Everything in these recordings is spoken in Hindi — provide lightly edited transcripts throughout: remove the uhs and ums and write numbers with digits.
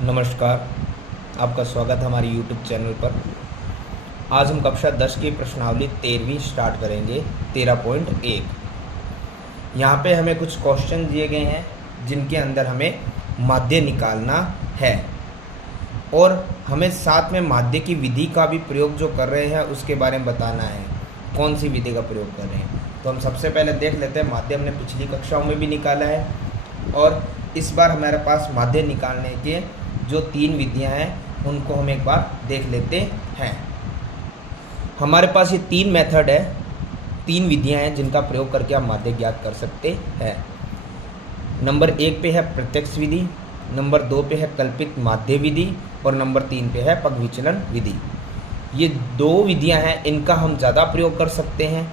नमस्कार, आपका स्वागत है हमारी YouTube चैनल पर। आज हम कक्षा 10 की प्रश्नावली 13वीं स्टार्ट करेंगे 13.1। यहाँ पे हमें कुछ क्वेश्चन दिए गए हैं जिनके अंदर हमें माध्य निकालना है और हमें साथ में माध्य की विधि का भी प्रयोग जो कर रहे हैं उसके बारे में बताना है, कौन सी विधि का प्रयोग कर रहे हैं। तो हम सबसे पहले देख लेते हैं, माध्य हमने पिछली कक्षाओं में भी निकाला है और इस बार हमारे पास माध्य निकालने के जो 3 विधियां हैं उनको हम एक बार देख लेते हैं। हमारे पास ये 3 मेथड है, 3 विधियां हैं जिनका प्रयोग करके आप माध्य ज्ञात कर सकते हैं। नंबर 1 पे है प्रत्यक्ष विधि, नंबर 2 पे है कल्पित माध्य विधि और नंबर 3 पे है पग विचलन विधि। ये 2 विधियां हैं, इनका हम ज़्यादा प्रयोग कर सकते हैं।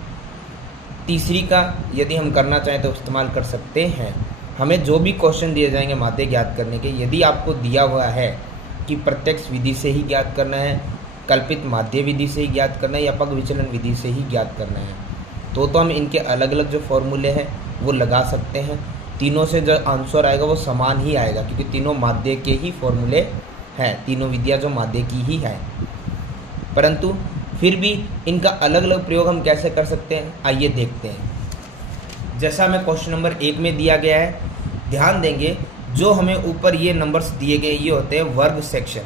तीसरी का यदि हम करना चाहें तो इस्तेमाल कर सकते हैं। हमें जो भी क्वेश्चन दिए जाएंगे माध्य ज्ञात करने के, यदि आपको दिया हुआ है कि प्रत्यक्ष विधि से ही ज्ञात करना है, कल्पित माध्य विधि से ही ज्ञात करना है या पग विचलन विधि से ही ज्ञात करना है, तो हम इनके अलग अलग जो फॉर्मूले हैं वो लगा सकते हैं। तीनों से जो आंसर आएगा वो समान ही आएगा क्योंकि तीनों माध्य के ही फॉर्मूले हैं, तीनों विधियाँ जो माध्य की ही हैं। परंतु फिर भी इनका अलग अलग प्रयोग हम कैसे कर सकते हैं, आइए देखते हैं। जैसा हमें क्वेश्चन नंबर 1 में दिया गया है, ध्यान देंगे जो हमें ऊपर ये नंबर्स दिए गए ये होते हैं वर्ग सेक्शन,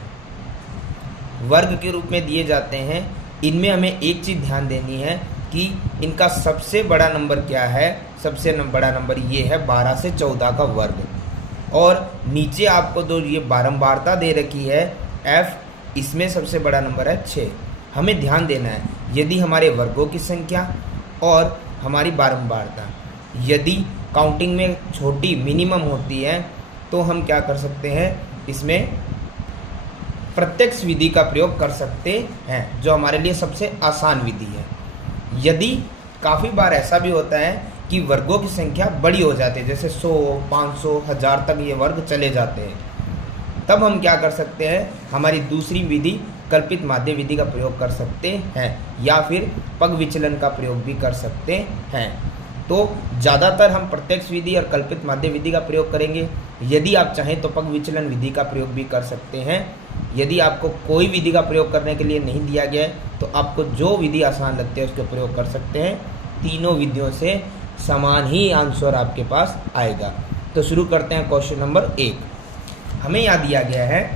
वर्ग के रूप में दिए जाते हैं। इनमें हमें एक चीज़ ध्यान देनी है कि इनका सबसे बड़ा नंबर क्या है। सबसे बड़ा नंबर ये है 12 से 14 का वर्ग और नीचे आपको जो ये बारंबारता दे रखी है f, इसमें सबसे बड़ा नंबर है 6। हमें ध्यान देना है यदि हमारे वर्गों की संख्या और हमारी बारंबारता यदि काउंटिंग में छोटी मिनिमम होती है तो हम क्या कर सकते हैं, इसमें प्रत्यक्ष विधि का प्रयोग कर सकते हैं जो हमारे लिए सबसे आसान विधि है। यदि काफ़ी बार ऐसा भी होता है कि वर्गों की संख्या बड़ी हो जाती है, जैसे 100, 500, 1000 तक ये वर्ग चले जाते हैं, तब हम क्या कर सकते हैं, हमारी दूसरी विधि कल्पित माध्य विधि का प्रयोग कर सकते हैं या फिर पग विचलन का प्रयोग भी कर सकते हैं। तो ज़्यादातर हम प्रत्यक्ष विधि और कल्पित माध्य विधि का प्रयोग करेंगे। यदि आप चाहें तो पग विचलन विधि का प्रयोग भी कर सकते हैं। यदि आपको कोई विधि का प्रयोग करने के लिए नहीं दिया गया है तो आपको जो विधि आसान लगती है उसका प्रयोग कर सकते हैं। तीनों विधियों से समान ही आंसर आपके पास आएगा। तो शुरू करते हैं क्वेश्चन नंबर 1। हमें यहाँ दिया गया है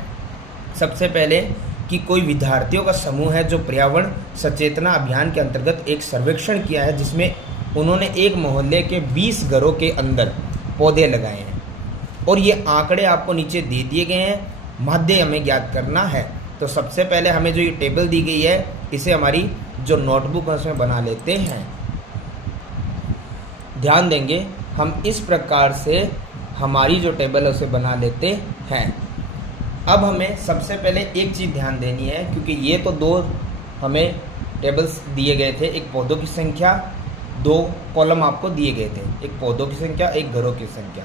सबसे पहले कि कोई विद्यार्थियों का समूह है जो पर्यावरण सचेतना अभियान के अंतर्गत एक सर्वेक्षण किया है जिसमें उन्होंने एक मोहल्ले के 20 घरों के अंदर पौधे लगाए हैं और ये आंकड़े आपको नीचे दे दिए गए हैं। माध्य हमें ज्ञात करना है। तो सबसे पहले हमें जो ये टेबल दी गई है इसे हमारी जो नोटबुक है उसमें बना लेते हैं। ध्यान देंगे हम इस प्रकार से हमारी जो टेबल है उसे बना लेते हैं। अब हमें सबसे पहले एक चीज़ ध्यान देनी है क्योंकि ये तो 2 हमें टेबल्स दिए गए थे, एक पौधों की संख्या, 2 कॉलम आपको दिए गए थे, एक पौधों की संख्या, एक घरों की संख्या।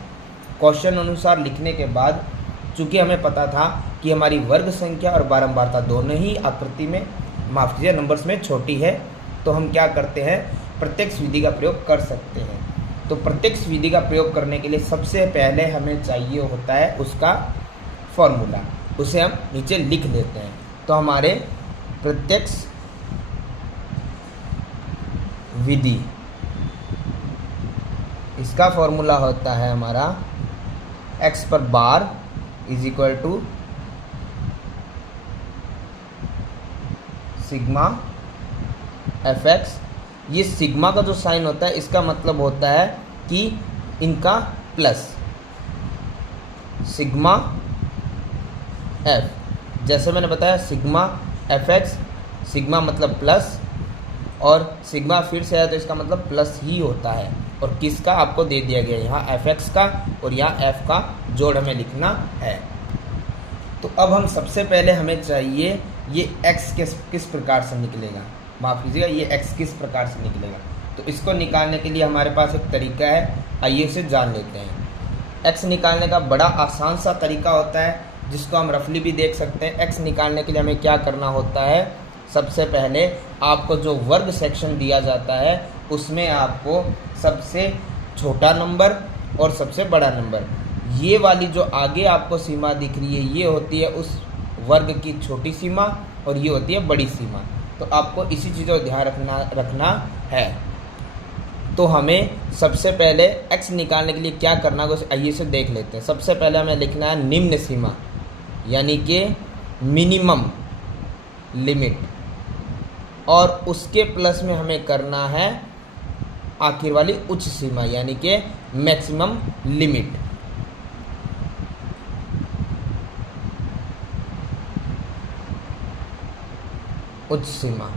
क्वेश्चन अनुसार लिखने के बाद चूँकि हमें पता था कि हमारी वर्ग संख्या और बारंबारता दोनों ही आकृति में, माफ कीजिए नंबर्स में छोटी है, तो हम क्या करते हैं, प्रत्यक्ष विधि का प्रयोग कर सकते हैं। तो प्रत्यक्ष विधि का प्रयोग करने के लिए सबसे पहले हमें चाहिए होता है उसका फॉर्मूला, उसे हम नीचे लिख लेते हैं। तो हमारे प्रत्यक्ष विधि, इसका फॉर्मूला होता है हमारा x पर bar is equal to sigma fx। ये सिग्मा का जो साइन होता है इसका मतलब होता है कि इनका प्लस सिग्मा f, जैसे मैंने बताया सिग्मा fx, सिग्मा मतलब प्लस और सिग्मा फिर से है तो इसका मतलब प्लस ही होता है। और किसका आपको दे दिया गया है, यहाँ fx का और यहाँ f का जोड़ हमें लिखना है। तो अब हम सबसे पहले हमें चाहिए ये x किस प्रकार से निकलेगा, माफ़ कीजिएगा ये x किस प्रकार से निकलेगा। तो इसको निकालने के लिए हमारे पास एक तरीका है, आइए इसे जान लेते हैं। x निकालने का बड़ा आसान सा तरीका होता है जिसको हम रफली भी देख सकते हैं। x निकालने के लिए हमें क्या करना होता है, सबसे पहले आपको जो वर्ग सेक्शन दिया जाता है उसमें आपको सबसे छोटा नंबर और सबसे बड़ा नंबर ये वाली जो आगे आपको सीमा दिख रही है ये होती है उस वर्ग की छोटी सीमा और ये होती है बड़ी सीमा। तो आपको इसी चीज़ का ध्यान रखना है। तो हमें सबसे पहले x निकालने के लिए क्या करना है आइए से देख लेते हैं। सबसे पहले हमें लिखना है निम्न सीमा यानी कि मिनिमम लिमिट, और उसके प्लस में हमें करना है आखिर वाली उच्च सीमा यानी कि मैक्सिमम लिमिट। उच्च सीमा।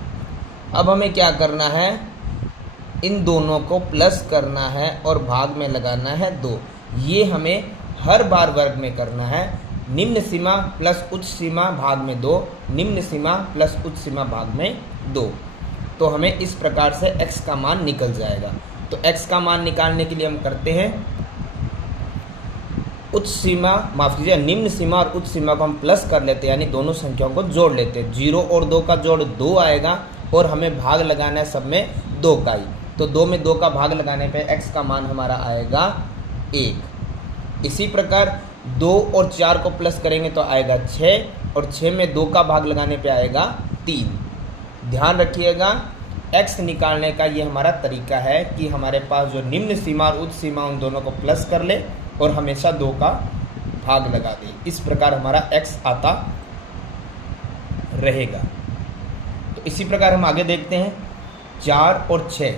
अब हमें क्या करना है, इन दोनों को प्लस करना है और भाग में लगाना है 2। ये हमें हर बार वर्ग में करना है। निम्न सीमा प्लस उच्च सीमा भाग में 2, निम्न सीमा प्लस उच्च सीमा भाग में 2। तो हमें इस प्रकार से x का मान निकल जाएगा। तो x का मान निकालने के लिए हम करते हैं उच्च सीमा माफ कीजिए निम्न सीमा और उच्च सीमा को हम प्लस कर लेते हैं, यानी दोनों संख्याओं को जोड़ लेते हैं। 0 और 2 का जोड़ 2 आएगा और हमें भाग लगाना है सब में 2 का ही। तो 2 में 2 का भाग लगाने पे x का मान हमारा आएगा 1। इसी प्रकार 2 और 4 को प्लस करेंगे तो आएगा 6 और 6 में 2 का भाग लगाने पे आएगा 3। ध्यान रखिएगा x निकालने का ये हमारा तरीका है कि हमारे पास जो निम्न सीमा और उच्च सीमा उन दोनों को प्लस कर ले और हमेशा 2 का भाग लगा दे। इस प्रकार हमारा x आता रहेगा। तो इसी प्रकार हम आगे देखते हैं 4 और 6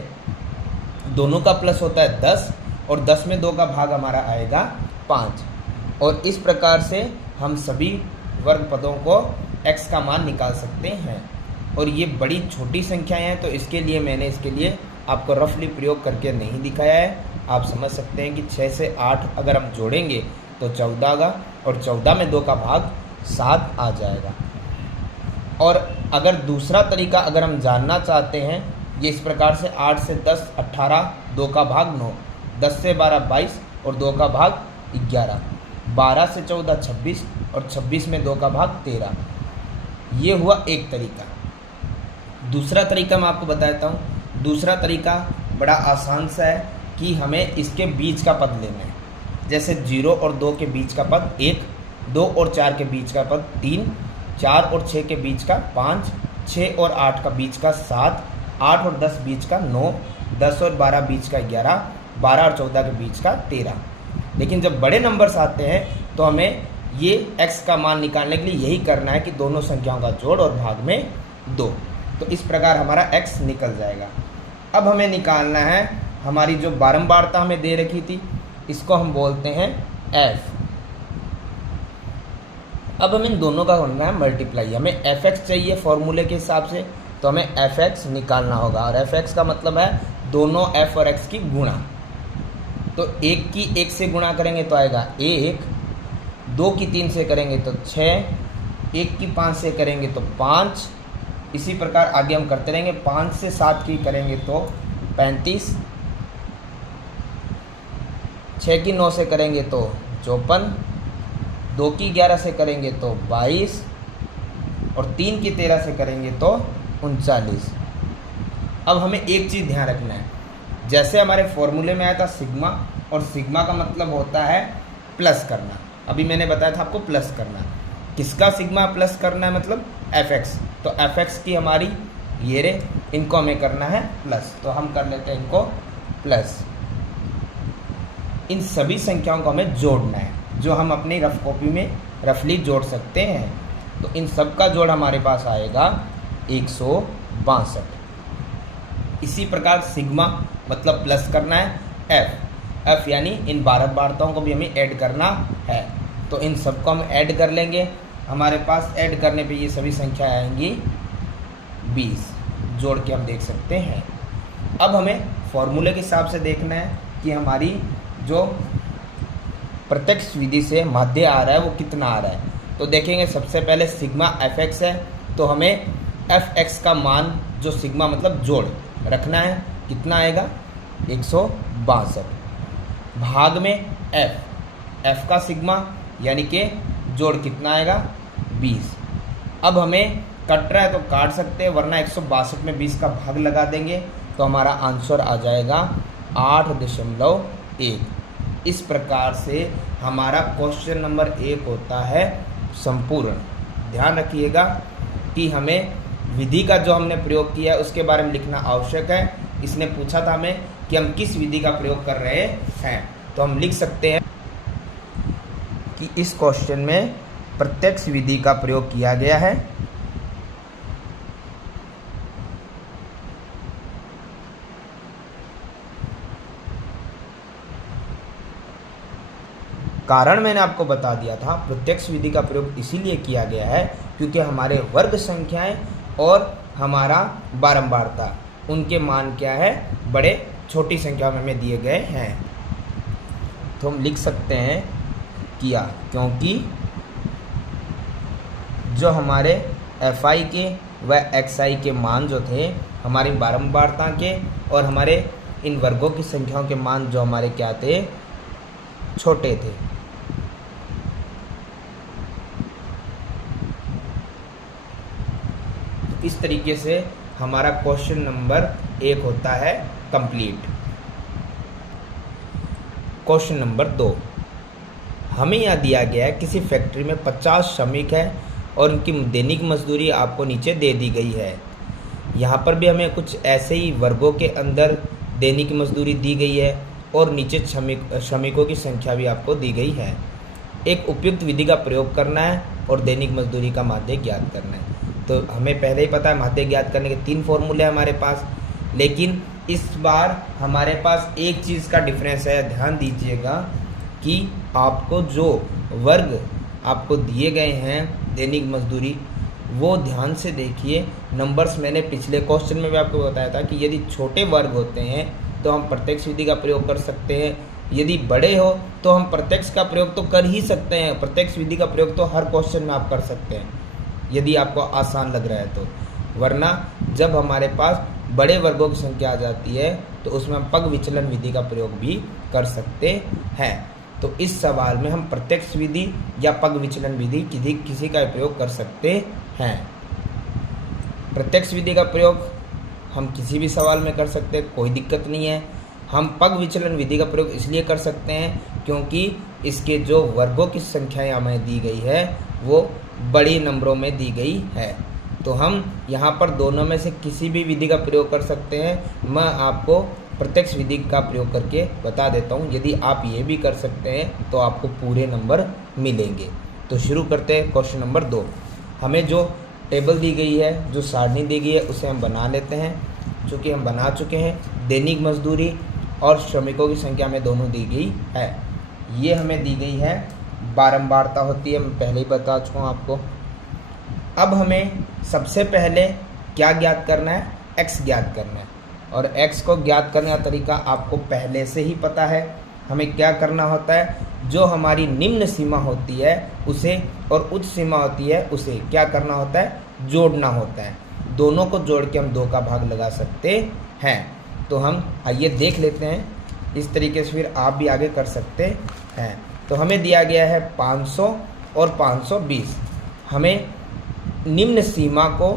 दोनों का प्लस होता है 10 और 10 में 2 का भाग हमारा आएगा 5। और इस प्रकार से हम सभी वर्ग पदों को x का मान निकाल सकते हैं। और ये बड़ी छोटी संख्याएं हैं तो इसके लिए मैंने इसके लिए आपको रफली प्रयोग करके नहीं दिखाया है। आप समझ सकते हैं कि 6 से 8 अगर हम जोड़ेंगे तो 14 आएगा और 14 में 2 का भाग 7 आ जाएगा। और अगर दूसरा तरीका अगर हम जानना चाहते हैं ये इस प्रकार से 8 से 10 18, 2 का भाग 9, 10 से 12 22 और 2 का भाग 11, 12 से 14 26 और 26 में 2 का भाग 13। ये हुआ एक तरीका। दूसरा तरीका मैं आपको बताता हूँ। दूसरा तरीका बड़ा आसान सा है कि हमें इसके बीच का पद लेना है। जैसे 0 और 2 के बीच का पद 1, 2 और 4 के बीच का पद 3, 4 और 6 के बीच का 5, 6 और 8 का बीच का 7, 8 और 10 बीच का 9, 10 और 12 बीच का 11, 12 और 14 के बीच का 13। लेकिन जब बड़े नंबर्स आते हैं तो हमें ये x का मान निकालने के लिए यही करना है कि दोनों संख्याओं का जोड़ और भाग में 2। तो इस प्रकार हमारा x निकल जाएगा। अब हमें निकालना है हमारी जो बारंबारता हमें दे रखी थी, इसको हम बोलते हैं f। अब हमें इन दोनों का करना है मल्टीप्लाई। हमें fx चाहिए फॉर्मूले के हिसाब से, तो हमें fx निकालना होगा। और fx का मतलब है दोनों f और x की गुणा। तो 1 की 1 से गुणा करेंगे तो आएगा 1, 2 की 3 से करेंगे तो 6, 1 की 5 से करेंगे तो 5। इसी प्रकार आगे हम करते रहेंगे। 5 से 7 की करेंगे तो 35, 6 की 9 से करेंगे तो 54, 2 की 11 से करेंगे तो 22 और 3 की 13 से करेंगे तो 39। अब हमें एक चीज़ ध्यान रखना है, जैसे हमारे फॉर्मूले में आया था सिग्मा, और सिग्मा का मतलब होता है प्लस करना। अभी मैंने बताया था आपको प्लस करना। किसका सिग्मा प्लस करना है, मतलब fx। तो fx की हमारी ये रे, इनको हमें करना है प्लस, तो हम कर लेते हैं इनको प्लस। इन सभी संख्याओं को हमें जोड़ना है जो हम अपनी रफ कॉपी में रफली जोड़ सकते हैं। तो इन सब का जोड़ हमारे पास आएगा 162। इसी प्रकार सिग्मा मतलब प्लस करना है f यानी इन बारंबारताओं को भी हमें ऐड करना है। तो इन सबको हम ऐड कर लेंगे। हमारे पास ऐड करने पे ये सभी संख्या आएंगी 20, जोड़ के हम देख सकते हैं। अब हमें फॉर्मूले के हिसाब से देखना है कि हमारी जो प्रत्यक्ष विधि से माध्य आ रहा है वो कितना आ रहा है। तो देखेंगे सबसे पहले सिग्मा fx है, तो हमें fx का मान जो सिग्मा मतलब जोड़ रखना है, कितना आएगा 162 भाग में f का सिग्मा यानी कि जोड़ कितना आएगा 20। अब हमें कट रहा है तो काट सकते हैं, वरना 162 में 20 का भाग लगा देंगे तो हमारा आंसर आ जाएगा 8.1। इस प्रकार से हमारा क्वेश्चन नंबर 1 होता है संपूर्ण। ध्यान रखिएगा कि हमें विधि का जो हमने प्रयोग किया है उसके बारे में लिखना आवश्यक है। इसने पूछा था हमें कि हम किस विधि का प्रयोग कर रहे हैं, तो हम लिख सकते हैं कि इस क्वेश्चन में प्रत्यक्ष विधि का प्रयोग किया गया है। कारण मैंने आपको बता दिया था, प्रत्यक्ष विधि का प्रयोग इसीलिए किया गया है क्योंकि हमारे वर्ग संख्याएं और हमारा बारंबारता, उनके मान क्या है, बड़े छोटी संख्या में हमें दिए गए हैं। तो हम लिख सकते हैं किया, क्योंकि जो हमारे fi के व xi के मान जो थे हमारी बारंबारता के और हमारे इन वर्गों की संख्याओं के मान जो हमारे क्या थे, छोटे थे। इस तरीके से हमारा क्वेश्चन नंबर 1 होता है कंप्लीट। क्वेश्चन नंबर 2, हमें यहाँ दिया गया है किसी फैक्ट्री में 50 श्रमिक है और उनकी दैनिक मजदूरी आपको नीचे दे दी गई है। यहाँ पर भी हमें कुछ ऐसे ही वर्गों के अंदर दैनिक मजदूरी दी गई है और नीचे श्रमिकों की संख्या भी आपको दी गई है। एक उपयुक्त विधि का प्रयोग करना है और दैनिक मजदूरी का माध्य ज्ञात करना है। तो हमें पहले ही पता है माध्य ज्ञात करने के 3 फॉर्मूले हमारे पास, लेकिन इस बार हमारे पास एक चीज़ का डिफरेंस है। ध्यान दीजिएगा कि आपको जो वर्ग आपको दिए गए हैं दैनिक मजदूरी, वो ध्यान से देखिए। नंबर्स मैंने पिछले क्वेश्चन में भी आपको बताया था कि यदि छोटे वर्ग होते हैं तो हम प्रत्यक्ष विधि का प्रयोग कर सकते हैं, यदि बड़े हो तो हम प्रत्यक्ष का प्रयोग तो कर ही सकते हैं। प्रत्यक्ष विधि का प्रयोग तो हर क्वेश्चन में आप कर सकते हैं यदि आपको आसान लग रहा है तो, वरना जब हमारे पास बड़े वर्गों की संख्या आ जाती है तो उसमें हम पग विचलन विधि का प्रयोग भी कर सकते हैं। तो इस सवाल में हम प्रत्यक्ष विधि या पग विचलन विधि किसी का प्रयोग कर सकते हैं। प्रत्यक्ष विधि का प्रयोग हम किसी भी सवाल में कर सकते हैं, कोई दिक्कत नहीं है। हम पग विचलन विधि का प्रयोग इसलिए कर सकते हैं क्योंकि इसके जो वर्गों की संख्याएं हमें दी गई है वो बड़ी नंबरों में दी गई है। तो हम यहाँ पर दोनों में से किसी भी विधि का प्रयोग कर सकते हैं। मैं आपको प्रत्यक्ष विधि का प्रयोग करके बता देता हूँ। यदि आप ये भी कर सकते हैं तो आपको पूरे नंबर मिलेंगे। तो शुरू करते हैं क्वेश्चन नंबर 2। हमें जो टेबल दी गई है, जो सारणी दी गई है, उसे हम बना लेते हैं। चूँकि हम बना चुके हैं, दैनिक मजदूरी और श्रमिकों की संख्या में दोनों दी गई है। ये हमें दी गई है, बारंबारता होती है, मैं पहले ही बता चुका हूँ आपको। अब हमें सबसे पहले क्या ज्ञात करना है, x ज्ञात करना है। और x को ज्ञात करने का तरीका आपको पहले से ही पता है। हमें क्या करना होता है, जो हमारी निम्न सीमा होती है उसे और उच्च सीमा होती है उसे क्या करना होता है, जोड़ना होता है। दोनों को जोड़ के हम 2 का भाग लगा सकते हैं। तो हम आइए देख लेते हैं। इस तरीके से फिर आप भी आगे कर सकते हैं। तो हमें दिया गया है 500 और 520। हमें निम्न सीमा को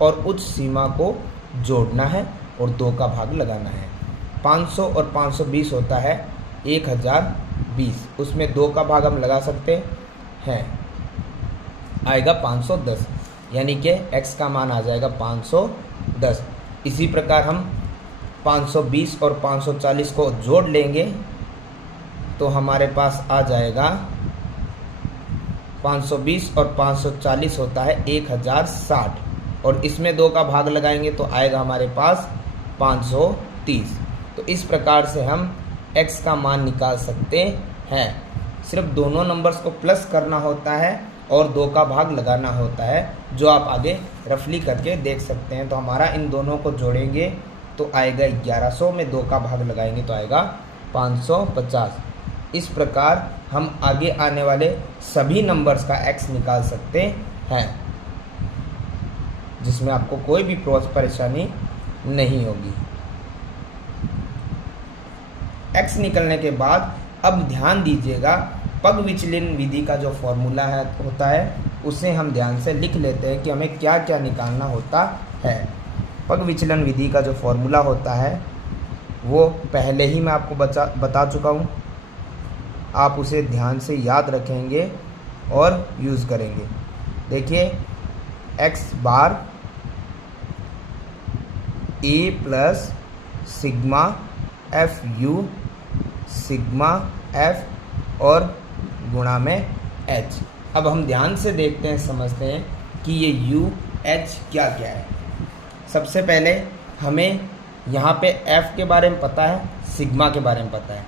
और उच्च सीमा को जोड़ना है और 2 का भाग लगाना है। 500 और 520 होता है 1020, उसमें 2 का भाग हम लगा सकते हैं, आएगा 510, यानी कि x का मान आ जाएगा 510। इसी प्रकार हम 520 और 540 को जोड़ लेंगे तो हमारे पास आ जाएगा 520 और 540 होता है 1060, और इसमें 2 का भाग लगाएंगे तो आएगा हमारे पास 530। तो इस प्रकार से हम x का मान निकाल सकते हैं। सिर्फ दोनों नंबर्स को प्लस करना होता है और 2 का भाग लगाना होता है, जो आप आगे रफली करके देख सकते हैं। तो हमारा इन दोनों को जोड़ेंगे तो आएगा 1100, में 2 का भाग लगाएंगे तो आएगा 550। इस प्रकार हम आगे आने वाले सभी नंबर्स का x निकाल सकते हैं, जिसमें आपको कोई भी परेशानी नहीं होगी। x निकलने के बाद अब ध्यान दीजिएगा, पग विचलन विधि का जो फॉर्मूला होता है उसे हम ध्यान से लिख लेते हैं कि हमें क्या क्या निकालना होता है। पग विचलन विधि का जो फॉर्मूला होता है वो पहले ही मैं आपको बता चुका हूँ। आप उसे ध्यान से याद रखेंगे और यूज़ करेंगे। देखिए x bar a plus sigma f u sigma f और गुणा में एच। अब हम ध्यान से देखते हैं, समझते हैं कि ये यू एच क्या क्या है। सबसे पहले हमें यहाँ पे एफ के बारे में पता है, सिग्मा के बारे में पता है,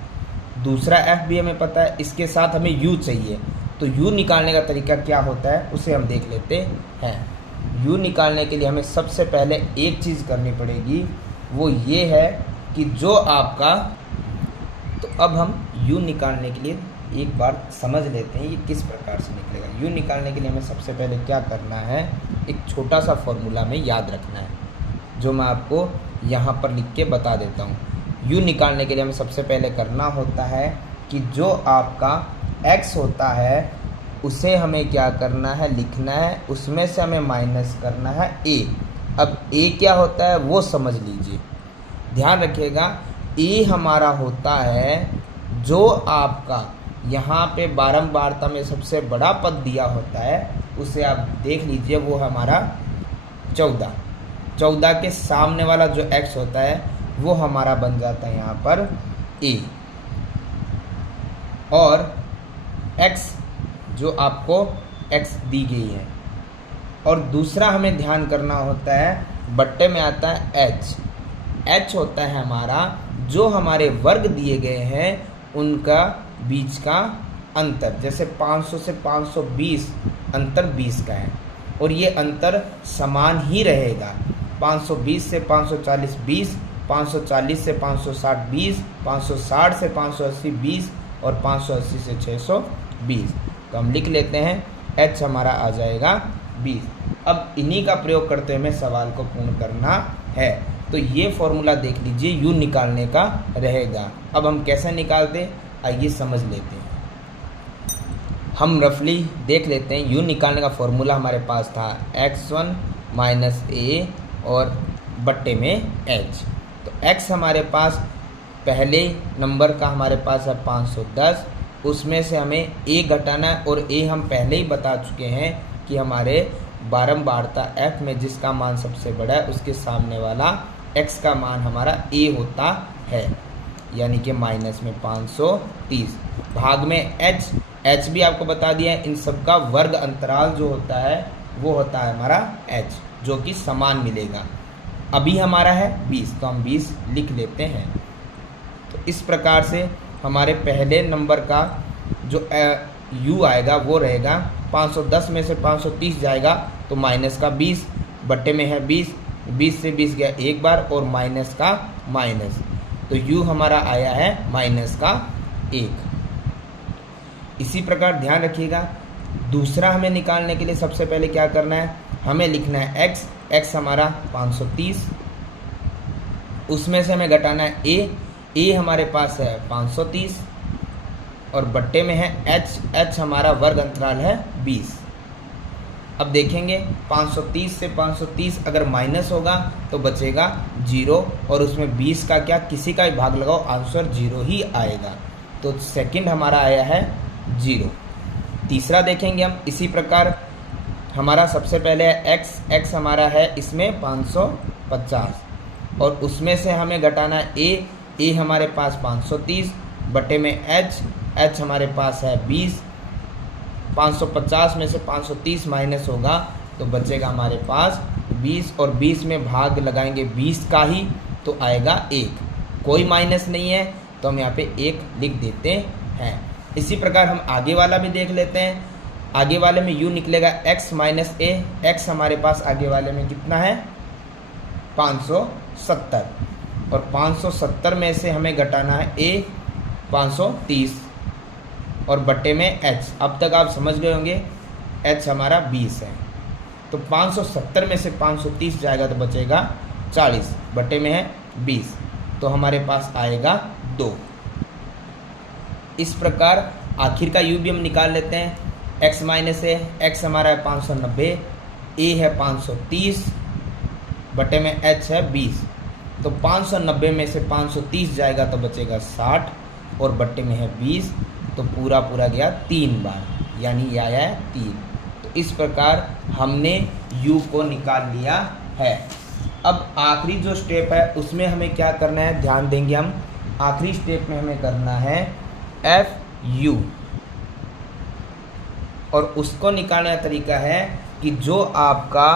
दूसरा एफ भी हमें पता है, इसके साथ हमें यू चाहिए। तो यू निकालने का तरीका क्या होता है उसे हम देख लेते हैं। यू निकालने के लिए हमें सबसे पहले एक चीज़ करनी पड़ेगी, वो ये है कि जो आपका, तो अब हम यू निकालने के लिए एक बार समझ लेते हैं ये किस प्रकार से निकलेगा। यू निकालने के लिए हमें सबसे पहले क्या करना है, एक छोटा सा फॉर्मूला में याद रखना है जो मैं आपको यहाँ पर लिख के बता देता हूँ। यू निकालने के लिए हमें सबसे पहले करना होता है कि जो आपका x होता है उसे हमें क्या करना है, लिखना है, उसमें से हमें माइनस करना है a। अब a क्या होता है वो समझ लीजिए, ध्यान रखिएगा। a हमारा होता है जो आपका यहाँ पे बारंबारता में सबसे बड़ा पद दिया होता है, उसे आप देख लीजिए, वो हमारा 14। 14 के सामने वाला जो x होता है वो हमारा बन जाता है यहाँ पर a, और x जो आपको x दी गई है। और दूसरा हमें ध्यान करना होता है, बट्टे में आता है h। h होता है हमारा जो हमारे वर्ग दिए गए हैं उनका बीच का अंतर। जैसे 500 से 520 अंतर 20 का है और ये अंतर समान ही रहेगा। 520 से 540 20, 540 से 560 20, 560 से 580 20 और 580 से 620। तो हम लिख लेते हैं h हमारा आ जाएगा 20। अब इन्हीं का प्रयोग करते हुए हमें सवाल को पूर्ण करना है। तो ये फॉर्मूला देख लीजिए यू निकालने का रहेगा। अब हम कैसे निकालते, आइए समझ लेते हैं। हम रफली देख लेते हैं, यू निकालने का फॉर्मूला हमारे पास था x1 माइनस ए और बट्टे में h। तो x हमारे पास पहले नंबर का हमारे पास है 510, उसमें से हमें a घटाना है और a हम पहले ही बता चुके हैं कि हमारे बारंबारता f में जिसका मान सबसे बड़ा है उसके सामने वाला x का मान हमारा a होता है, यानी कि माइनस में 530 भाग में h भी आपको बता दिया है। इन सब का वर्ग अंतराल जो होता है वो होता है हमारा h, जो कि समान मिलेगा। अभी हमारा है 20, तो हम 20 लिख लेते हैं। तो इस प्रकार से हमारे पहले नंबर का जो u आएगा वो रहेगा 510 में से 530 जाएगा तो माइनस का 20, बट्टे में है 20, 20 से 20 गया एक बार और माइनस का माइनस, तो u हमारा आया है माइनस का 1। इसी प्रकार ध्यान रखिएगा, दूसरा हमें निकालने के लिए सबसे पहले क्या करना है, हमें लिखना है x हमारा 530, उसमें से हमें घटाना है a हमारे पास है 530 और बट्टे में है h हमारा वर्ग अंतराल है 20। अब देखेंगे 530 से 530 अगर माइनस होगा तो बचेगा 0 और उसमें 20 का क्या, किसी का भी भाग लगाओ आंसर 0 ही आएगा। तो सेकंड हमारा आया है 0। तीसरा देखेंगे हम इसी प्रकार, हमारा सबसे पहले है x हमारा है इसमें 550 और उसमें से हमें घटाना है a हमारे पास 530 बटे में h हमारे पास है 20। 550 में से 530 माइनस होगा तो बचेगा हमारे पास 20 और 20 में भाग लगाएंगे 20 का ही तो आएगा 1, कोई माइनस नहीं है तो हम यहाँ पे 1 लिख देते हैं। इसी प्रकार हम आगे वाला भी देख लेते हैं। आगे वाले में u निकलेगा x माइनस ए, x हमारे पास आगे वाले में कितना है 570 और 570 में से हमें घटाना है a 530 और बट्टे में h। अब तक आप समझ गए होंगे h हमारा 20 है, तो 570 में से 530 जाएगा तो बचेगा 40, बट्टे में है 20, तो हमारे पास आएगा 2। इस प्रकार आखिर का u भी हम निकाल लेते हैं। x माइनस ए, x हमारा है 590, a है 530 बटे में h है 20, तो 590 में से 530 जाएगा तो बचेगा 60 और बट्टे में है 20, तो पूरा पूरा गया 3 बार, यानी ये आया है 3। तो इस प्रकार हमने u को निकाल लिया है। अब आखिरी जो स्टेप है उसमें हमें क्या करना है, ध्यान देंगे हम। आखिरी स्टेप में हमें करना है fu, और उसको निकालने का तरीका है कि जो आपका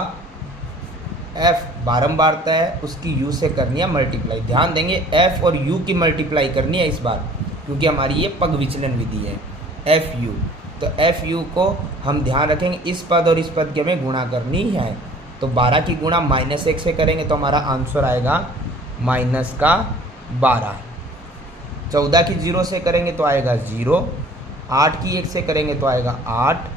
f बारंबारता है उसकी u से करनी है मल्टीप्लाई। ध्यान देंगे f और u की मल्टीप्लाई करनी है इस बार, क्योंकि हमारी ये पग विचलन विधि है fu। तो fu को हम ध्यान रखेंगे इस पद और इस पद की हमें गुणा करनी है। तो 12 की गुणा -1 से करेंगे तो हमारा आंसर आएगा -12। 14 की 0 से करेंगे तो आएगा 0। 8 की 1 से करेंगे तो आएगा 8।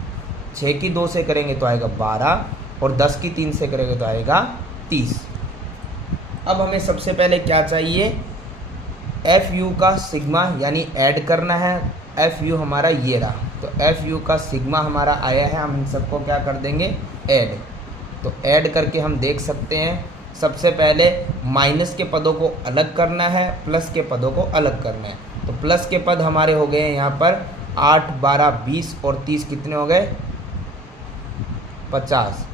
6 की 2 से करेंगे तो आएगा 12, और 10 की 3 से करेंगे तो आएगा 30। अब हमें सबसे पहले क्या चाहिए, fu का सिग्मा यानी ऐड करना है। fu हमारा ये रहा, तो fu का सिग्मा हमारा आया है, हम इन सबको क्या कर देंगे, ऐड। तो ऐड करके हम देख सकते हैं, सबसे पहले माइनस के पदों को अलग करना है, प्लस के पदों को अलग करना है। तो प्लस के पद हमारे हो गए हैं यहाँ पर 8, 12, 20 और 30 कितने हो गए, 50।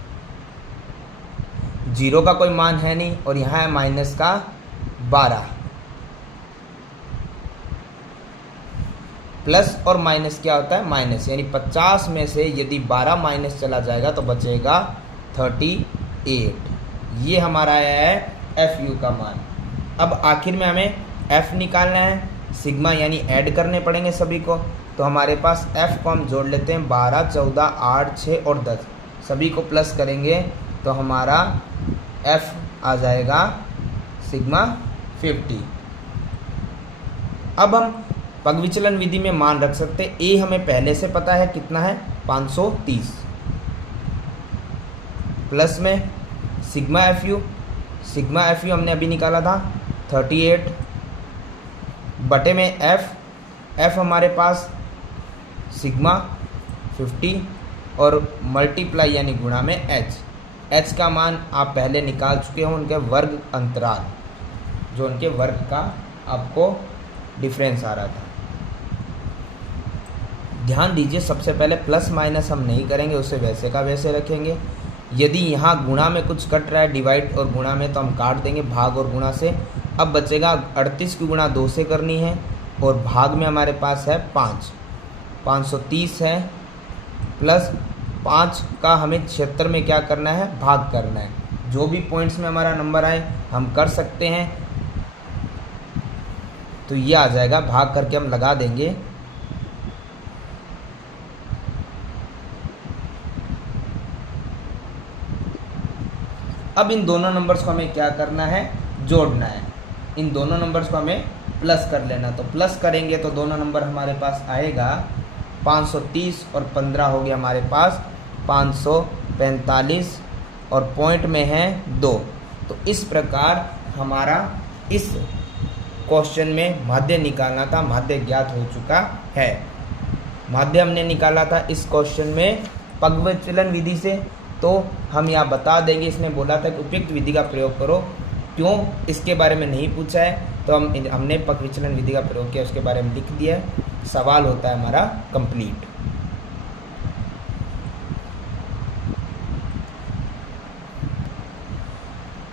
0 का कोई मान है नहीं, और यहाँ है माइनस का 12। प्लस और माइनस क्या होता है, माइनस, यानी 50 में से यदि 12 माइनस चला जाएगा तो बचेगा 38। ये हमारा आया है fu का मान। अब आखिर में हमें f निकालना है, सिग्मा यानी ऐड करने पड़ेंगे सभी को। तो हमारे पास f को हम जोड़ लेते हैं, 12, 14, 8, 6 और 10, सभी को प्लस करेंगे तो हमारा f आ जाएगा सिग्मा 50। अब हम पग विचलन विधि में मान रख सकते हैं। a हमें पहले से पता है कितना है, 530, प्लस में सिग्मा fu हमने अभी निकाला था 38, बटे में f हमारे पास सिग्मा 50, और मल्टीप्लाई यानी गुणा में h का मान आप पहले निकाल चुके हो, उनके वर्ग अंतराल, जो उनके वर्ग का आपको डिफरेंस आ रहा था। ध्यान दीजिए, सबसे पहले प्लस माइनस हम नहीं करेंगे, उसे वैसे का वैसे रखेंगे। यदि यहाँ गुणा में कुछ कट रहा है, डिवाइड और गुणा में, तो हम काट देंगे भाग और गुणा से। अब बचेगा 38 की गुणा 2 से करनी है, और भाग में हमारे पास है 5, 530 है, प्लस 5 का हमें 76 में क्या करना है, भाग करना है। जो भी पॉइंट्स में हमारा नंबर आए हम कर सकते हैं। तो ये आ जाएगा, भाग करके हम लगा देंगे। अब इन दोनों नंबर्स को हमें क्या करना है, जोड़ना है। इन दोनों नंबर्स को हमें प्लस कर लेना। तो प्लस करेंगे तो दोनों नंबर हमारे पास आएगा 530 और 15 हो गया हमारे पास 545, और पॉइंट में है 2। तो इस प्रकार हमारा इस क्वेश्चन में माध्य निकालना था, माध्य ज्ञात हो चुका है। माध्य हमने निकाला था इस क्वेश्चन में पग विचलन विधि से। तो हम यहाँ बता देंगे, इसने बोला था कि उपयुक्त विधि का प्रयोग करो, क्यों इसके बारे में नहीं पूछा है, तो हमने पग विचलन विधि का प्रयोग किया, उसके बारे में लिख दिया है। सवाल होता है हमारा कंप्लीट।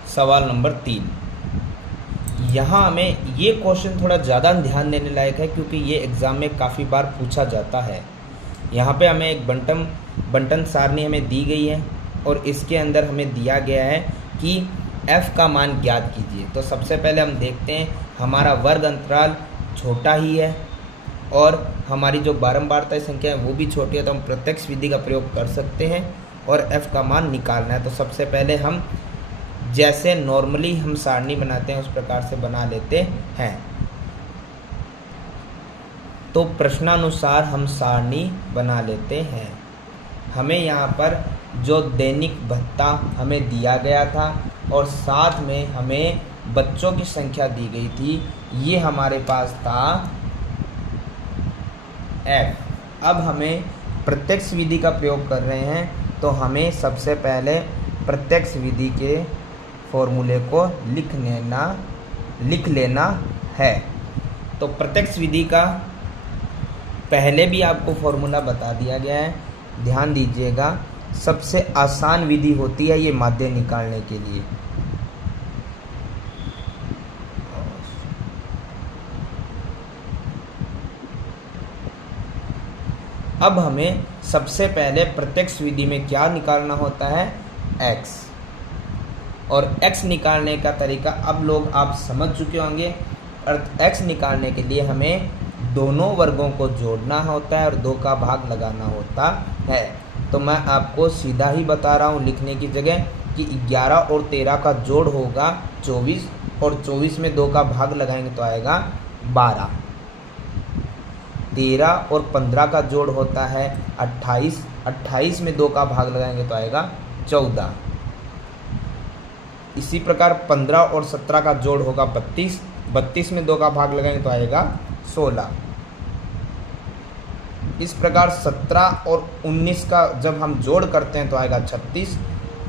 सवाल नंबर 3, यहाँ हमें ये क्वेश्चन थोड़ा ज़्यादा ध्यान देने लायक है, क्योंकि ये एग्ज़ाम में काफ़ी बार पूछा जाता है। यहाँ पे हमें एक बंटन सारणी हमें दी गई है, और इसके अंदर हमें दिया गया है कि f का मान ज्ञात कीजिए। तो सबसे पहले हम देखते हैं, हमारा वर्ग अंतराल छोटा ही है, और हमारी जो बारंबारता संख्या है वो भी छोटी है, तो हम प्रत्यक्ष विधि का प्रयोग कर सकते हैं और f का मान निकालना है। तो सबसे पहले हम जैसे नॉर्मली हम सारणी बनाते हैं उस प्रकार से बना लेते हैं। तो प्रश्नानुसार हम सारणी बना लेते हैं। हमें यहाँ पर जो दैनिक भत्ता हमें दिया गया था और साथ में हमें बच्चों की संख्या दी गई थी, ये हमारे पास था f। अब हमें प्रत्यक्ष विधि का प्रयोग कर रहे हैं, तो हमें सबसे पहले प्रत्यक्ष विधि के फॉर्मूले को लिख लेना है। तो प्रत्यक्ष विधि का पहले भी आपको फॉर्मूला बता दिया गया है, ध्यान दीजिएगा। सबसे आसान विधि होती है ये माध्य निकालने के लिए। अब हमें सबसे पहले प्रत्यक्ष विधि में क्या निकालना होता है, x, और x निकालने का तरीका अब लोग आप समझ चुके होंगे। x निकालने के लिए हमें दोनों वर्गों को जोड़ना होता है और 2 का भाग लगाना होता है। तो मैं आपको सीधा ही बता रहा हूँ लिखने की जगह कि 11 और 13 का जोड़ होगा 24, और 24 में 2 का भाग लगाएंगे तो आएगा 12। 13 और 15 का जोड़ होता है 28, 28 में 2 का भाग लगाएंगे तो आएगा 14। इसी प्रकार 15 और 17 का जोड़ होगा 32, 32 में 2 का भाग लगाएंगे तो आएगा 16। इस प्रकार 17 और 19 का जब हम जोड़ करते हैं तो आएगा 36,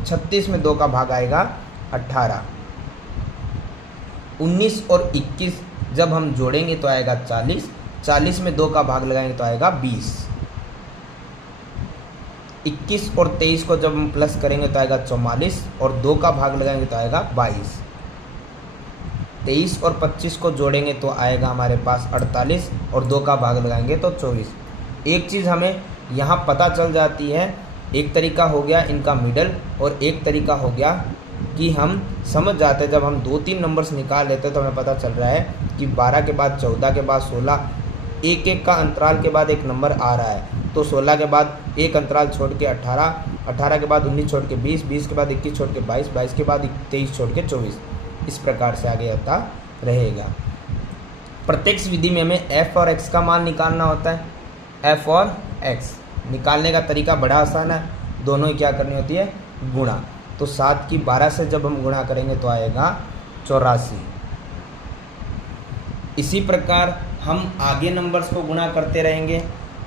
36 में 2 का भाग आएगा 18। 19 और 21 जब हम जोड़ेंगे तो आएगा 40, 40 में 2 का भाग लगाएंगे तो आएगा 20। 21 और 23 को जब हम प्लस करेंगे तो आएगा 44, और 2 का भाग लगाएंगे तो आएगा 22। 23 और 25 को जोड़ेंगे तो आएगा हमारे पास 48, और 2 का भाग लगाएंगे तो 24। एक चीज़ हमें यहाँ पता चल जाती है, एक तरीका हो गया इनका मिडल, और एक तरीका हो गया कि हम समझ जाते हैं जब हम 2-3 नंबर्स निकाल लेते हैं तो हमें पता चल रहा है कि 12 के बाद 14 के बाद 16, एक एक का अंतराल के बाद एक नंबर आ रहा है। तो 16 के बाद एक अंतराल छोड़ के 18, 18 के बाद 19 छोड़ के 20, 20 के बाद 21 छोड़ के 22, 22 के बाद 23 छोड़ के 24। इस प्रकार से आगे होता रहेगा। प्रत्यक्ष विधि में हमें f और x का मान निकालना होता है। f और x निकालने का तरीका बड़ा आसान है, दोनों ही क्या करनी होती है, गुणा। तो 7 की 12 से जब हम गुणा करेंगे तो आएगा 84। इसी प्रकार हम आगे नंबर्स को गुणा करते रहेंगे।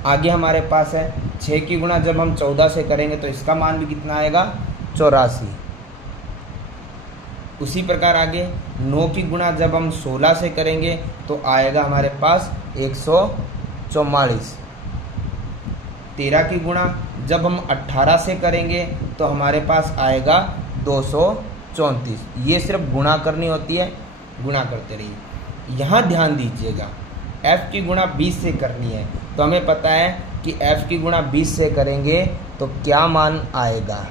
आगे हमारे पास है 6 की गुणा जब हम 14 से करेंगे तो इसका मान भी कितना आएगा, 84। उसी प्रकार आगे 9 की गुणा जब हम 16 से करेंगे तो आएगा हमारे पास 144। 13 की गुणा जब हम 18 से करेंगे तो हमारे पास आएगा 234। ये सिर्फ गुणा करनी होती है, गुणा करते रहिए। यहाँ ध्यान दीजिएगा, f की गुणा 20 से करनी है, तो हमें पता है कि f की गुणा 20 से करेंगे तो क्या मान आएगा।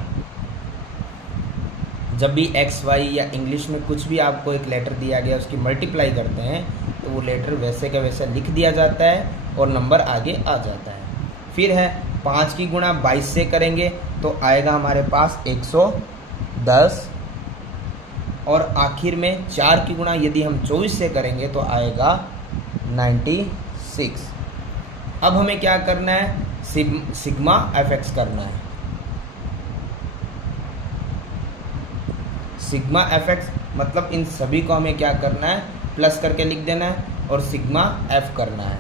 जब भी x, y या इंग्लिश में कुछ भी आपको एक लेटर दिया गया उसकी मल्टीप्लाई करते हैं तो वो लेटर वैसे का वैसा लिख दिया जाता है और नंबर आगे आ जाता है। फिर है 5 की गुणा 22 से करेंगे तो आएगा हमारे पास 110, और आखिर में 4 की गुणा यदि हम 24 से करेंगे तो आएगा 96। अब हमें क्या करना है, सिग्मा fx करना है। सिग्मा fx मतलब इन सभी को हमें क्या करना है, प्लस करके लिख देना है और सिग्मा f करना है।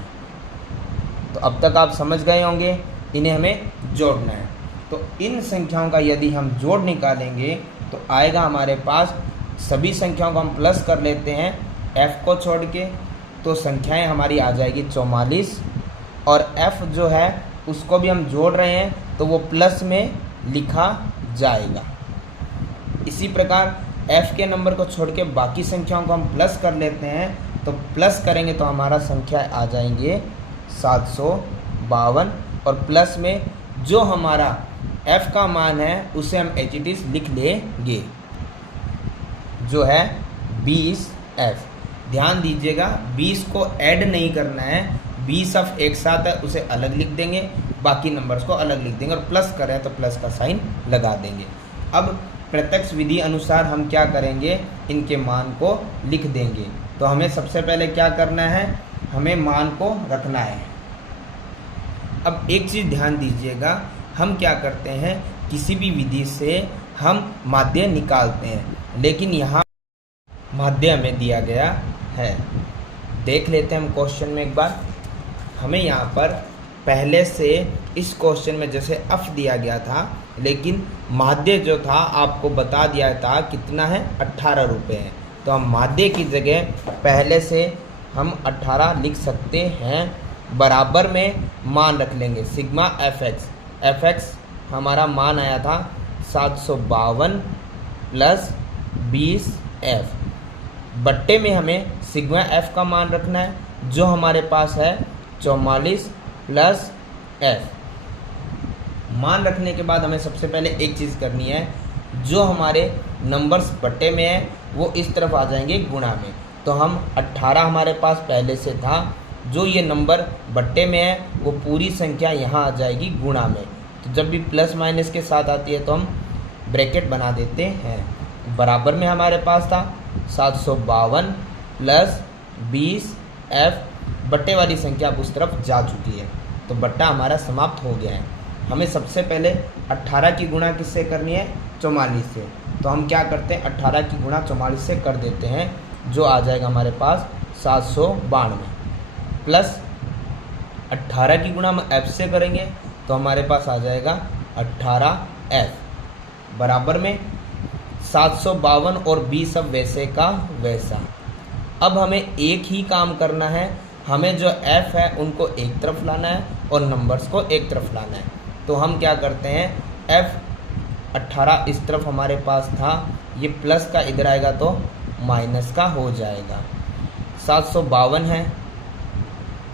तो अब तक आप समझ गए होंगे, इन्हें हमें जोड़ना है। तो इन संख्याओं का यदि हम जोड़ निकालेंगे तो आएगा हमारे पास, सभी संख्याओं को हम प्लस कर लेते हैं f को छोड़ के, तो संख्याएं हमारी आ जाएगी 44, और f जो है उसको भी हम जोड़ रहे हैं तो वो प्लस में लिखा जाएगा। इसी प्रकार f के नंबर को छोड़ के बाकी संख्याओं को हम प्लस कर लेते हैं, तो प्लस करेंगे तो हमारा संख्या आ जाएंगे 752, और प्लस में जो हमारा f का मान है उसे हम एज इट इज़ लिख लेंगे, जो है 20f। ध्यान दीजिएगा, 20 को ऐड नहीं करना है, 20 अब एक साथ है उसे अलग लिख देंगे, बाकी नंबर्स को अलग लिख देंगे, और प्लस करें तो प्लस का साइन लगा देंगे। अब प्रत्यक्ष विधि अनुसार हम क्या करेंगे, इनके मान को लिख देंगे। तो हमें सबसे पहले क्या करना है, हमें मान को रखना है। अब एक चीज़ ध्यान दीजिएगा, हम क्या करते हैं, किसी भी विधि से हम माध्य निकालते हैं, लेकिन यहाँ माध्य हमें दिया गया है। देख लेते हैं हम क्वेश्चन में एक बार। हमें यहाँ पर पहले से इस क्वेश्चन में जैसे f दिया गया था, लेकिन माध्य जो था आपको बता दिया था कितना है, 18 रुपये है। तो हम माध्य की जगह पहले से हम 18 लिख सकते हैं, बराबर में मान रख लेंगे सिग्मा एफ एक्स हमारा मान आया था 752 प्लस 20F, बट्टे में हमें सिग्मा एफ का मान रखना है जो हमारे पास है 44 प्लस F। मान रखने के बाद हमें सबसे पहले एक चीज़ करनी है, जो हमारे नंबर्स बट्टे में है वो इस तरफ आ जाएंगे गुणा में। तो हम 18 हमारे पास पहले से था, जो ये नंबर बट्टे में है वो पूरी संख्या यहाँ आ जाएगी गुणा में। तो जब भी प्लस माइनस के साथ आती है तो हम ब्रैकेट बना देते हैं। बराबर में हमारे पास था 752 प्लस 20F, बट्टे वाली संख्या अब उस तरफ जा चुकी है तो बट्टा हमारा समाप्त हो गया है। हमें सबसे पहले 18 की गुणा किससे करनी है? 44 से। तो हम क्या करते हैं, 18 की गुणा 44 से कर देते हैं, जो आ जाएगा हमारे पास 792 प्लस 18 की गुणा हम F से करेंगे तो हमारे पास आ जाएगा 18F बराबर में 752 और 20 अब वैसे का वैसा। अब हमें एक ही काम करना है, हमें जो F है उनको एक तरफ लाना है और नंबर्स को एक तरफ लाना है। तो हम क्या करते हैं, F 18 इस तरफ हमारे पास था, ये प्लस का इधर आएगा तो माइनस का हो जाएगा। 752 है,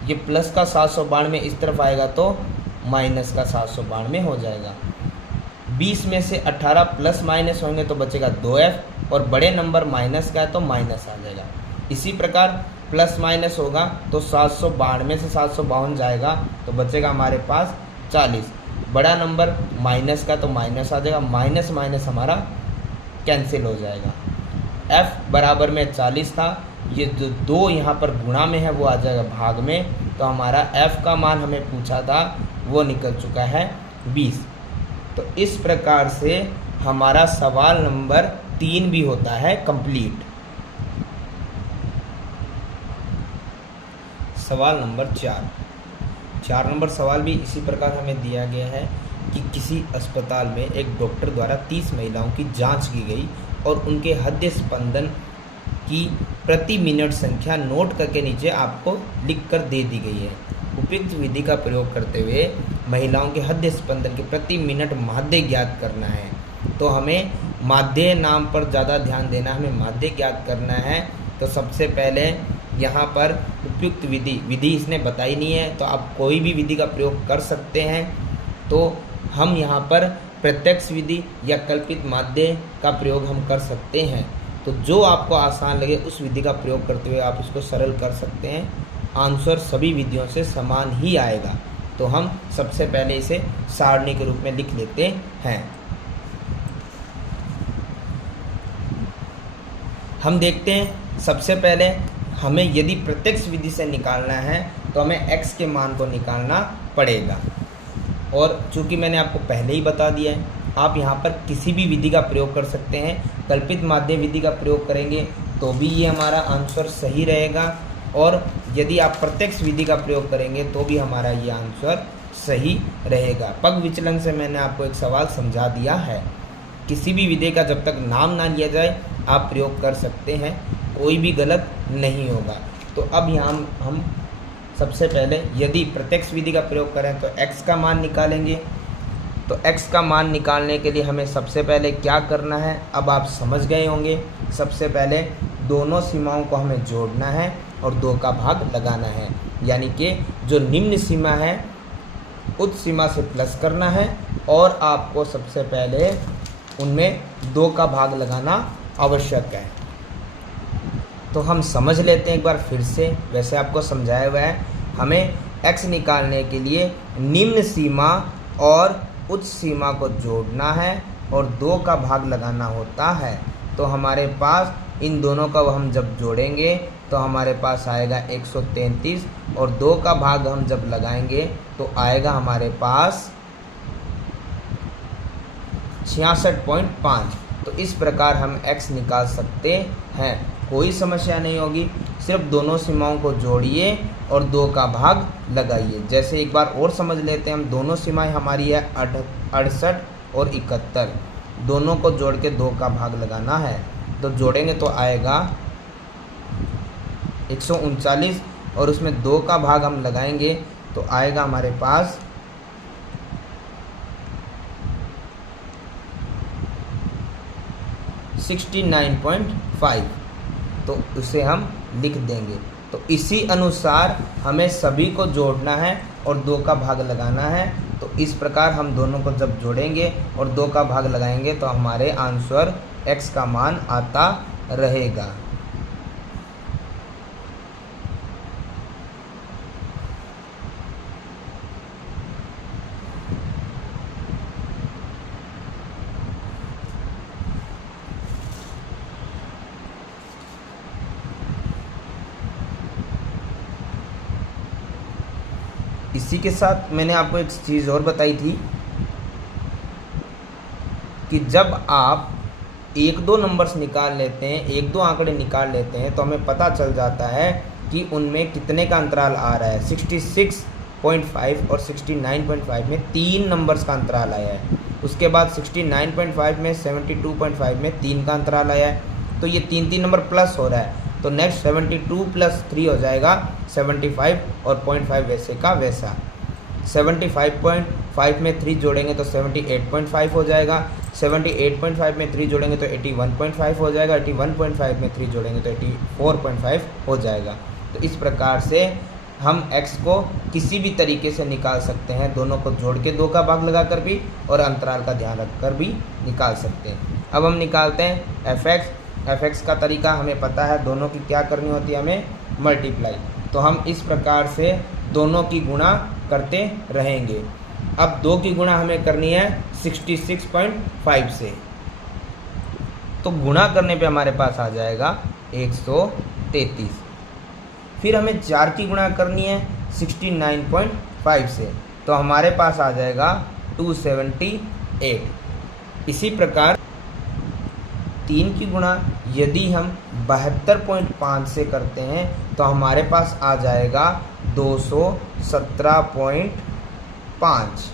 ये प्लस का 792 इस तरफ आएगा तो माइनस का 792 हो जाएगा। 20 में से 18 प्लस माइनस होंगे तो बचेगा 2F और बड़े नंबर माइनस का है तो माइनस आ जाएगा। इसी प्रकार प्लस माइनस होगा तो 792 से 752 जाएगा तो बचेगा हमारे पास 40। बड़ा नंबर माइनस का तो माइनस आ जाएगा, माइनस माइनस हमारा कैंसिल हो जाएगा। F बराबर में 40 था, ये जो 2 यहाँ पर गुणा में है वो आ जाएगा भाग में। तो हमारा F का मान हमें पूछा था वो निकल चुका है 20। तो इस प्रकार से हमारा सवाल नंबर 3 भी होता है कंप्लीट। सवाल नंबर 4 नंबर सवाल भी इसी प्रकार हमें दिया गया है कि किसी अस्पताल में एक डॉक्टर द्वारा 30 महिलाओं की जांच की गई और उनके हृदय स्पंदन की प्रति मिनट संख्या नोट करके नीचे आपको लिख कर दे दी गई है। उपयुक्त विधि का प्रयोग करते हुए महिलाओं के हृदय स्पंदन के प्रति मिनट माध्य ज्ञात करना है। तो हमें माध्य नाम पर ज़्यादा ध्यान देना, हमें माध्य ज्ञात करना है। तो सबसे पहले यहाँ पर उपयुक्त विधि इसने बताई नहीं है, तो आप कोई भी विधि का प्रयोग कर सकते हैं। तो हम यहाँ पर प्रत्यक्ष विधि या कल्पित माध्य का प्रयोग हम कर सकते हैं। तो जो आपको आसान लगे उस विधि का प्रयोग करते हुए आप इसको सरल कर सकते हैं। आंसर सभी विधियों से समान ही आएगा। तो हम सबसे पहले इसे सारणी के रूप में लिख लेते हैं। हम देखते हैं, सबसे पहले हमें यदि प्रत्यक्ष विधि से निकालना है तो हमें x के मान को निकालना पड़ेगा। और चूंकि मैंने आपको पहले ही बता दिया है, आप यहाँ पर किसी भी विधि का प्रयोग कर सकते हैं। कल्पित माध्य विधि का प्रयोग करेंगे तो भी ये हमारा आंसर सही रहेगा, और यदि आप प्रत्यक्ष विधि का प्रयोग करेंगे तो भी हमारा ये आंसर सही रहेगा। पग विचलन से मैंने आपको एक सवाल समझा दिया है। किसी भी विधि का जब तक नाम ना लिया जाए आप प्रयोग कर सकते हैं, कोई भी गलत नहीं होगा। तो अब यहाँ हम सबसे पहले यदि प्रत्यक्ष विधि का प्रयोग करें तो x का मान निकालेंगे। तो x का मान निकालने के लिए हमें सबसे पहले क्या करना है, अब आप समझ गए होंगे। सबसे पहले दोनों सीमाओं को हमें जोड़ना है और 2 का भाग लगाना है, यानी कि जो निम्न सीमा है उच्च सीमा से प्लस करना है और आपको सबसे पहले उनमें 2 का भाग लगाना आवश्यक है। तो हम समझ लेते हैं एक बार फिर से, वैसे आपको समझाया हुआ है। हमें x निकालने के लिए निम्न सीमा और उच्च सीमा को जोड़ना है और 2 का भाग लगाना होता है। तो हमारे पास इन दोनों का हम जब जोड़ेंगे तो हमारे पास आएगा 133 और 2 का भाग हम जब लगाएंगे तो आएगा हमारे पास 66.5। तो इस प्रकार हम x निकाल सकते हैं, कोई समस्या नहीं होगी। सिर्फ दोनों सीमाओं को जोड़िए और 2 का भाग लगाइए। जैसे एक बार और समझ लेते हैं हम, दोनों सीमाएं हमारी है 68 और 71, दोनों को जोड़ के 2 का भाग लगाना है। तो जोड़ेंगे तो आएगा 139 और उसमें 2 का भाग हम लगाएंगे तो आएगा हमारे पास 69.5, तो उसे हम लिख देंगे। तो इसी अनुसार हमें सभी को जोड़ना है और 2 का भाग लगाना है। तो इस प्रकार हम दोनों को जब जोड़ेंगे और 2 का भाग लगाएंगे तो हमारे आंसर x का मान आता रहेगा। इसी के साथ मैंने आपको एक चीज़ और बताई थी कि जब आप 1-2 नंबर्स निकाल लेते हैं, 1-2 आंकड़े निकाल लेते हैं, तो हमें पता चल जाता है कि उनमें कितने का अंतराल आ रहा है। 66.5 और 69.5 में 3 नंबर्स का अंतराल आया है। उसके बाद 69.5 में 72.5 में 3 का अंतराल आया है। तो ये 3 नंबर प्लस हो रहा है। तो नेक्स्ट 72 + 3 हो जाएगा 75 और 0.5 वैसे का वैसा। 75.5 में 3 जोड़ेंगे तो 78.5 हो जाएगा। 78.5 में 3 जोड़ेंगे तो 81.5 हो जाएगा। 81.5 में 3 जोड़ेंगे तो 84.5 हो जाएगा। तो इस प्रकार से हम x को किसी भी तरीके से निकाल सकते हैं, दोनों को जोड़ के 2 का भाग लगाकर भी और अंतराल का ध्यान रखकर भी निकाल सकते हैं। अब हम निकालते हैं fx का तरीका हमें पता है, दोनों की क्या करनी होती है, हमें मल्टीप्लाई। तो हम इस प्रकार से दोनों की गुणा करते रहेंगे। अब 2 की गुणा हमें करनी है 66.5 से, तो गुणा करने पे हमारे पास आ जाएगा 133। फिर हमें 4 की गुणा करनी है 69.5 से, तो हमारे पास आ जाएगा 278। इसी प्रकार 3 की गुणा यदि हम 72.5 से करते हैं तो हमारे पास आ जाएगा 217.5।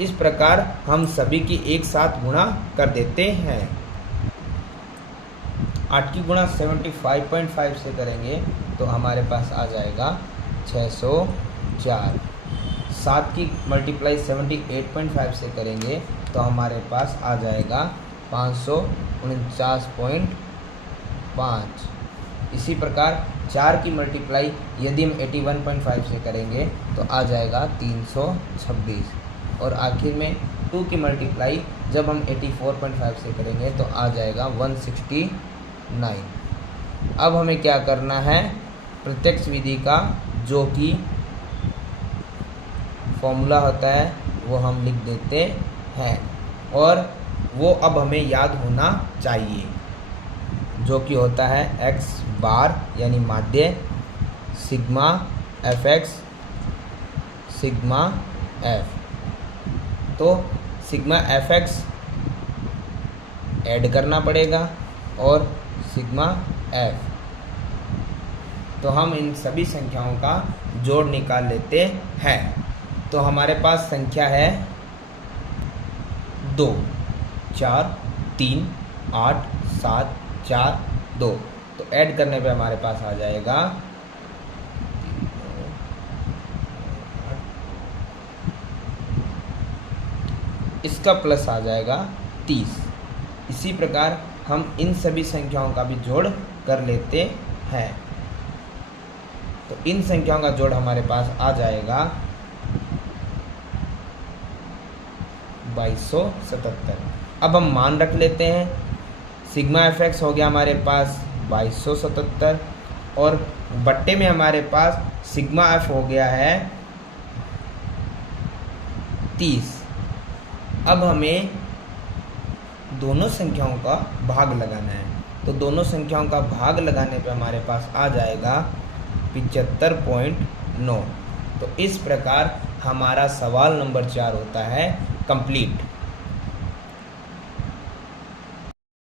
इस प्रकार हम सभी की एक साथ गुणा कर देते हैं। 8 की गुणा 75.5 से करेंगे तो हमारे पास आ जाएगा 604। 7 की मल्टीप्लाई 78.5 से करेंगे तो हमारे पास आ जाएगा 549.5। इसी प्रकार 4 की मल्टीप्लाई यदि हम 81.5 से करेंगे तो आ जाएगा 326। और आखिर में 2 की मल्टीप्लाई जब हम 84.5 से करेंगे तो आ जाएगा 169। अब हमें क्या करना है, प्रत्यक्ष विधि का जो कि फॉर्मूला होता है वो हम लिख देते हैं और वो अब हमें याद होना चाहिए, जो कि होता है x बार यानी माध्य सिग्मा fx सिग्मा f। तो सिग्मा fx ऐड करना पड़ेगा और सिग्मा f। तो हम इन सभी संख्याओं का जोड़ निकाल लेते हैं। तो हमारे पास संख्या है 2 4 3 8 7 4 2। तो ऐड करने पे हमारे पास आ जाएगा इसका प्लस आ जाएगा 30। इसी प्रकार हम इन सभी संख्याओं का भी जोड़ कर लेते हैं। तो इन संख्याओं का जोड़ हमारे पास आ जाएगा 2277। अब हम मान रख लेते हैं, सिग्मा fx हो गया हमारे पास 2277 और बट्टे में हमारे पास सिग्मा f हो गया है 30। अब हमें दोनों संख्याओं का भाग लगाना है, तो दोनों संख्याओं का भाग लगाने पे हमारे पास आ जाएगा 75.9। तो इस प्रकार हमारा सवाल नंबर 4 होता है कंप्लीट।